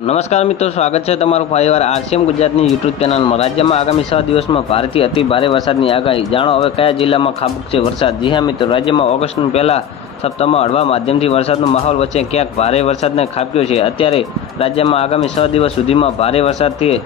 નમસ્કાર મિત્રો, સ્વાગત છે તમારું ફરીવાર આરસીએમ ગુજરાતની યુટ્યુબ ચેનલમાં. રાજ્યમાં આગામી છ દિવસમાં ભારેથી અતિ ભારે વરસાદની આગાહી. જાણો, હવે કયા જિલ્લામાં ખાબકશે વરસાદ? જી હા મિત્રો, રાજ્યમાં ઓગસ્ટની પહેલા સપ્તાહમાં હળવા માધ્યમથી વરસાદનો માહોલ વચ્ચે ક્યાંક ભારે વરસાદને ખાબક્યો છે. અત્યારે રાજ્યમાં આગામી છ દિવસ સુધીમાં ભારે વરસાદથી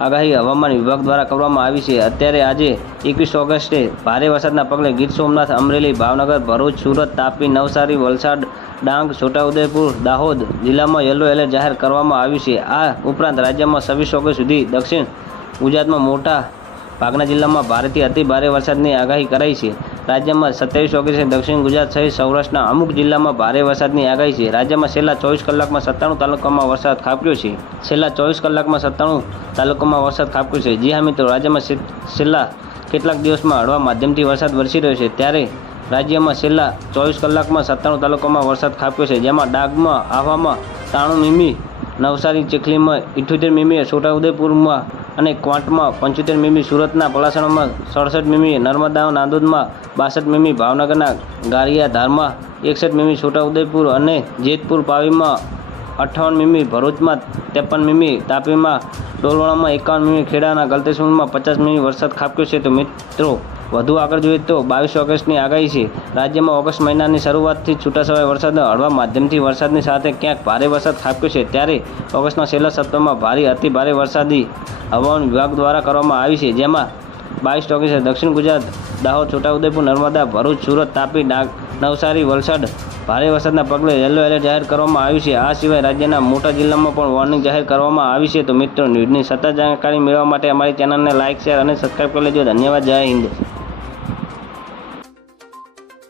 આગાહી હવામાન વિભાગ દ્વારા કરવામાં આવી છે. અત્યારે આજે એકવીસ ઓગસ્ટે ભારે વરસાદના પગલે ગીર સોમનાથ, અમરેલી, ભાવનગર, ભરૂચ, સુરત, તાપી, નવસારી, વલસાડ ડાંગ, છોટાઉદેપુર, દાહોદ જિલ્લામાં યલો એલર્ટ જાહેર કરવામાં આવ્યું છે. આ ઉપરાંત રાજ્યમાં છવ્વીસ ઓગસ્ટ સુધી દક્ષિણ ગુજરાતમાં મોટા ભાગના જિલ્લામાં ભારેથી અતિ ભારે વરસાદની આગાહી કરાઈ છે. રાજ્યમાં સત્યાવીસ ઓગસ્ટે દક્ષિણ ગુજરાત સહિત સૌરાષ્ટ્રના અમુક જિલ્લામાં ભારે વરસાદની આગાહી છે. રાજ્યમાં છેલ્લા ચોવીસ કલાકમાં સત્તાણું તાલુકામાં વરસાદ ખાબક્યો છે. છેલ્લા ચોવીસ કલાકમાં સત્તાણું તાલુકામાં વરસાદ ખાબક્યો છે. જી હા મિત્રો, રાજ્યમાં છેલ્લા કેટલાક દિવસમાં હળવા માધ્યમથી વરસાદ વરસી રહ્યો છે. ત્યારે રાજ્યમાં છેલ્લા ચોવીસ કલાકમાં સત્તાણું તાલુકામાં વરસાદ ખાબક્યો છે, જેમાં ડાગમાં, આહવામાં ત્રાણું મીમી, નવસારી, ચીખલીમાં ઇઠ્યોતેર મીમી, છોટાઉદેપુરમાં અને ક્વાંટમાં પંચોતેર મીમી, સુરતના પલાસણમાં સડસઠ મીમી નર્મદા નાંદોદમાં બાસઠ મીમી, ભાવનગરના ગારિયા ધારમાં એકસઠ મીમી, છોટાઉદેપુર અને જેતપુર પાવીમાં અઠ્ઠાવન મીમી, ભરૂચમાં ત્રેપન મીમી, તાપીમાં ડોલવાણામાં એકાવન મીમી, ખેડાના ગલતેશ્વરમાં પચાસ મીમી વરસાદ ખાબક્યો છે. તો મિત્રો વધુ આગળ જોઈએ તો બાવીસ ઓગસ્ટની આગાહી છે. રાજ્યમાં ઓગસ્ટ મહિનાની શરૂઆતથી છૂટાછવાયા વરસાદ હળવા માધ્યમથી વરસાદની સાથે ક્યાંક ભારે વરસાદ ખાબક્યો છે, ત્યારે ઓગસ્ટના છેલ્લા સપ્તાહમાં ભારે અતિ ભારે વરસાદી હવામાન વિભાગ દ્વારા કરવામાં આવી છે, જેમાં બાવીસ ઓગસ્ટે દક્ષિણ ગુજરાત, દાહોદ, છોટાઉદેપુર, નર્મદા, ભરૂચ, સુરત, તાપી, ડાંગ, નવસારી, વલસાડ ભારે વરસાદના પગલે યલો એલર્ટ જાહેર કરવામાં આવ્યું છે. આ સિવાય રાજ્યના મોટા જિલ્લામાં પણ વોર્નિંગ જાહેર કરવામાં આવી છે. તો મિત્રો, ન્યૂઝની સતત જાણકારી મેળવવા માટે અમારી ચેનલને લાઇક શેર અને સબસ્ક્રાઈબ કરી લેજો. ધન્યવાદ. જય હિન્દ.